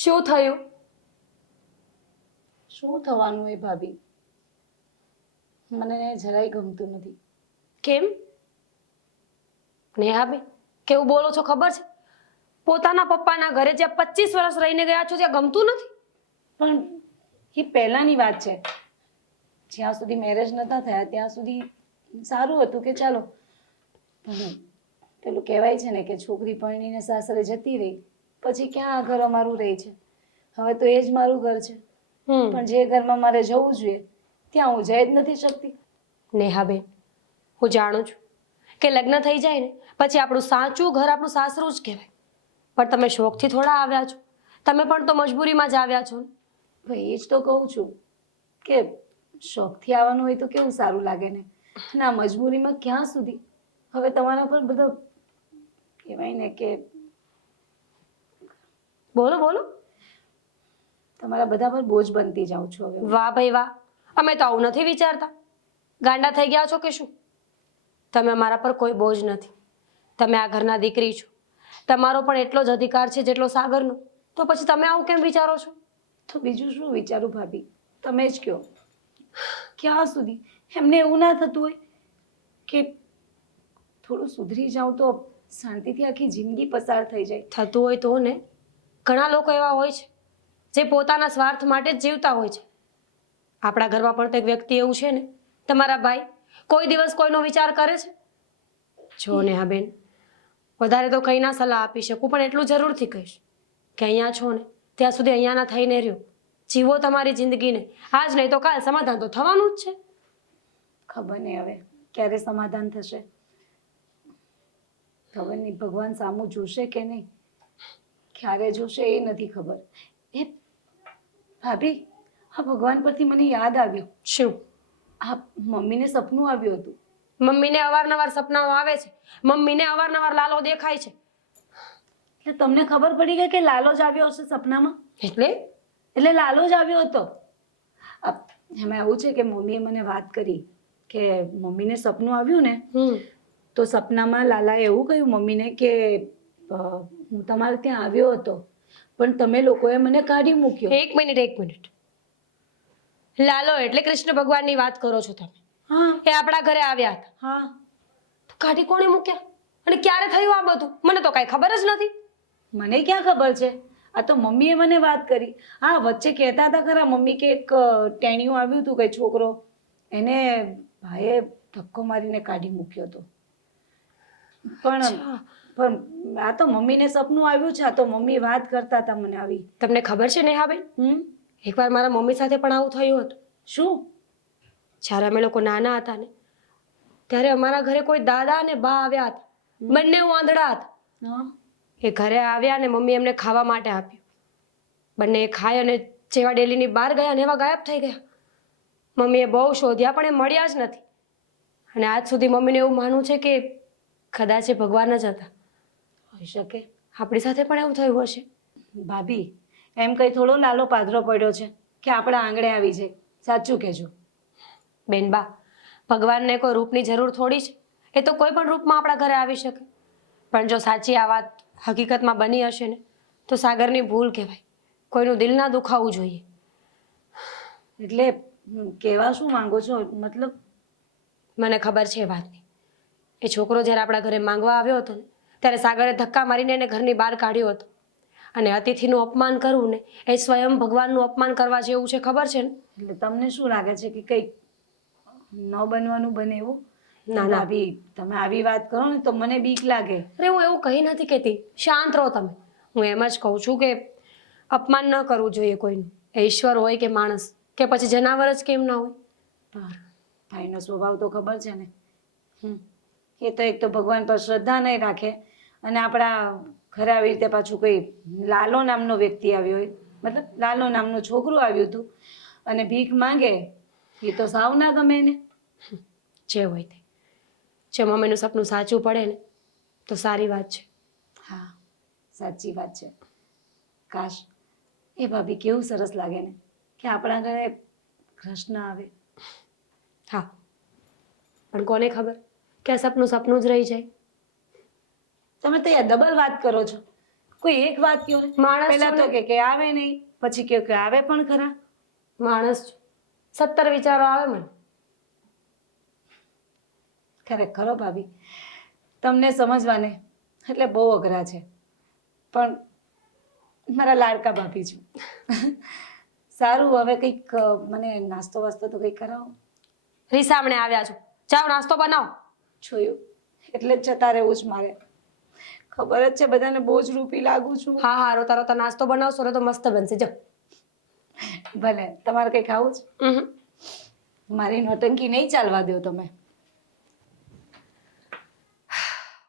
શું થયું? શું થવાનું એ ભાભી? મને જરાય ગમતું નથી. કેમ? નેહાબેન, કેવું બોલો છો ખબર છે? પોતાના પપ્પાના ઘરે જ્યાં 25 વર્ષ રહીને ગયા છો ત્યાં ગમતું નથી? પણ એ પહેલાની વાત છે. જ્યાં સુધી મેરેજ નતા થયા ત્યાં સુધી સારું હતું કે ચાલો, પણ પેલું કહેવાય છે ને કે છોકરી પરણીને સાસરે જતી રહી પછી ક્યાં આ ઘર અમારું રહે છે. હવે તો એ જ મારું ઘર છે, પણ જે ઘરમાં મારે જવું જોઈએ ત્યાં હું જઈ જ નથી શકતી. નેહાબેન, હું જાણું છું કે લગ્ન થઈ જાય ને પછી આપણું સાચું ઘર આપણું સાસરું જ કહેવાય, પણ તમે શોખથી થોડા આવ્યા છો. તમે પણ તો મજબૂરીમાં જ આવ્યા છો ને. ભાઈ એ જ તો કહું છું કે શોખથી આવવાનું હોય તો કેવું સારું લાગે ને, ના મજબૂરીમાં ક્યાં સુધી. હવે તમારા પર બધો કહેવાય ને કે બોલો બોલો. તમારા બધા પર બોજ બનતી જાઉં છું હવે. વાહ ભાઈ વાહ, અમે તો આવું નથી વિચારતા. ગાંડા થઈ ગયા છો કે શું? તમે અમારા પર કોઈ બોજ નથી. તમે આ ઘરના દીકરી છો, તમારો પણ એટલો જ અધિકાર છે જેટલો સાગરનો. તો પછી તમે આવું કેમ વિચારો છો? તો બીજું શું વિચારું ભાભી? તમે જ કહો. ક્યાં સુધી એમને એવું ના થતું હોય કે થોડું સુધરી જાઉં તો શાંતિથી આખી જિંદગી પસાર થઈ જાય? થતું હોય તો ને, ઘણા લોકો એવા હોય છે જે પોતાના સ્વાર્થ માટે જ જીવતા હોય છે. આપણા ઘરમાં પણ તો એક વ્યક્તિ એવું છે ને, તમારા ભાઈ. કોઈ દિવસ કોઈનો વિચાર કરે છે? જો ને હા બેન, વધારે તો કંઈ ના સલાહ આપી શકું, પણ એટલું જરૂરથી કહીશ કે અહીંયા છો ને ત્યાં સુધી અહીંયાના થઈને રહ્યો. જીવો તમારી જિંદગીને. આજ નહીં તો કાલ સમાધાન તો થવાનું જ છે. ખબર નહીં હવે ક્યારે સમાધાન થશે. ખબર નહીં ભગવાન સામું જોશે કે નહીં, ક્યારે જોશે એ નથી ખબર. એ ભાભી, આ ભગવાન પરથી મને યાદ આવ્યું. શું? આ મમ્મીને સપનું આવ્યું હતું. મમ્મીને અવારનવાર સપનાઓ આવે છે, મમ્મીને અવારનવાર લાલો દેખાય છે. એટલે તમને ખબર પડી ગઈ કે લાલો જ આવ્યો હશે સપનામાં? એટલે લાલો જ આવ્યો હતો. એમાં એવું છે કે મમ્મીએ મને વાત કરી કે મમ્મીને સપનું આવ્યું ને તો સપનામાં લાલાએ એવું કહ્યું મમ્મીને કે હું તમારે ત્યાં આવ્યો હતો પણ તમે લોકોએ મને કાઢી મૂક્યો. એક મિનિટ. લાલો એટલે કૃષ્ણ ભગવાનની વાત કરો છો તમે? હા. એ આપણા ઘરે આવ્યા હતા? હા. તો કાઢી કોણે મૂક્યા અને ક્યારે થયું આ બધું? મને તો કાંઈ ખબર જ નથી. મને ક્યાં ખબર છે? આ તો મમ્મીએ મને વાત કરી. હા, વચ્ચે કહેતા હતા ખરા મમ્મી કે એક ટેણિયું આવ્યું હતું, કઈ છોકરો, એને ભાઈએ ધક્કો મારીને કાઢી મૂક્યો હતો. પણ આ તો મમ્મીને સપનું આવ્યું છે. આ તો મમ્મી વાત કરતા હતા મને આવી. તમને ખબર છે નેહાબેન, એકવાર મારા મમ્મી સાથે પણ આવું થયું હતું. શું? જ્યારે અમે લોકો નાના હતા ને ત્યારે અમારા ઘરે કોઈ દાદા અને બા આવ્યા હતા. બંને આંધળા હતા. એ ઘરે આવ્યા ને મમ્મી એમને ખાવા માટે આપ્યું. બંને એ ખાય અને જેવા ડેલીની બહાર ગયા ને એવા ગાયબ થઈ ગયા. મમ્મીએ બહુ શોધ્યા પણ એ મળ્યા જ નથી. અને આજ સુધી મમ્મીને એવું માનવું છે કે કદાચ એ ભગવાન જ હતા. હોઈ શકે. આપણી સાથે પણ એવું થયું હશે. ભાભી, એમ કઈ થોડો લાલો પાદરો પડ્યો છે કે આપણા આંગણે આવી જાય. સાચું કહેજો. બેનબા, ભગવાનને કોઈ રૂપની જરૂર થોડી છે. એ તો કોઈ પણ રૂપમાં આપણા ઘરે આવી શકે. પણ જો સાચી આ વાત હકીકતમાં બની હશે ને તો સાગરની ભૂલ કહેવાય. કોઈનું દિલ ના દુખાવવું જોઈએ. એટલે કહેવા શું માંગો છો? મતલબ મને ખબર છે એ વાતની. એ છોકરો જ્યારે આપણા ઘરે માંગવા આવ્યો હતો ને ત્યારે સાગરે ધક્કા મારીને એને ઘરની બહાર કાઢ્યો હતો. અને અતિથિનું અપમાન કરવું ને એ સ્વયં ભગવાનનું અપમાન કરવા જેવું છે, ખબર છે ને? એટલે તમને શું લાગે છે કે કંઈક ન બનવાનું બને એવું? ના ના ભાભી, તમે આવી વાત કરો ને તો મને બીક લાગે. અરે હું એવું કહી નથી કહેતી. શાંત રહો તમે. હું એમ જ કહું છું કે અપમાન ન કરવું જોઈએ કોઈનું. એ ઈશ્વર હોય કે માણસ કે પછી જનાવર જ કેમ ના હોય. ભાઈનો સ્વભાવ તો ખબર છે ને. એ તો એક તો ભગવાન પર શ્રદ્ધા નહીં રાખે અને આપણા ઘરે આવી રીતે પાછું કોઈ લાલો નામનો વ્યક્તિ આવ્યો હોય, મતલબ લાલો નામનું છોકરું આવ્યું હતું અને ભીખ માંગે. એ તો સાવ ના ગમે એને. જે હોય તે. જે મમ્મીનું સપનું સાચું પડે ને તો સારી વાત છે. હા, સાચી વાત છે. કાશ એ ભાભી કેવું સરસ લાગે ને કે આપણા ઘરે કૃષ્ણ આવે. હા, પણ કોને ખબર કે આ સપનું સપનું જ રહી જાય. તમે તો યાર ડબલ વાત કરો છો. કોઈ એક વાત કહો ને. માણસ પહેલા છો તો ને. કે આવે નહીં, પછી કહો કે આવે પણ ખરા. માણસ છું. 70 વિચારો આવે મને. ખરેખર હો ભાભી, તમને સમજવાને એટલે બહુ અઘરા છે, પણ મારા લાડકા ભાભી છું. સારું, હવે કંઈક મને નાસ્તો વાસ્તો તો કંઈક કરાવો. રીસામણે આવ્યા છો, જાઓ નાસ્તો બનાવો. જોયું એટલે જ જતા રહેવું જ મારે. ખબર જ છે બધાને બહુ જ રૂપી લાગુ છું. હા હા, રોતા રોતા નાસ્તો બનાવશો ને તો મસ્ત બનશે. જાઓ. ભલે, તમારે કંઈ ખાવું છે? ઉહું. મારી નોટંકી નહીં ચાલવા દો તમે.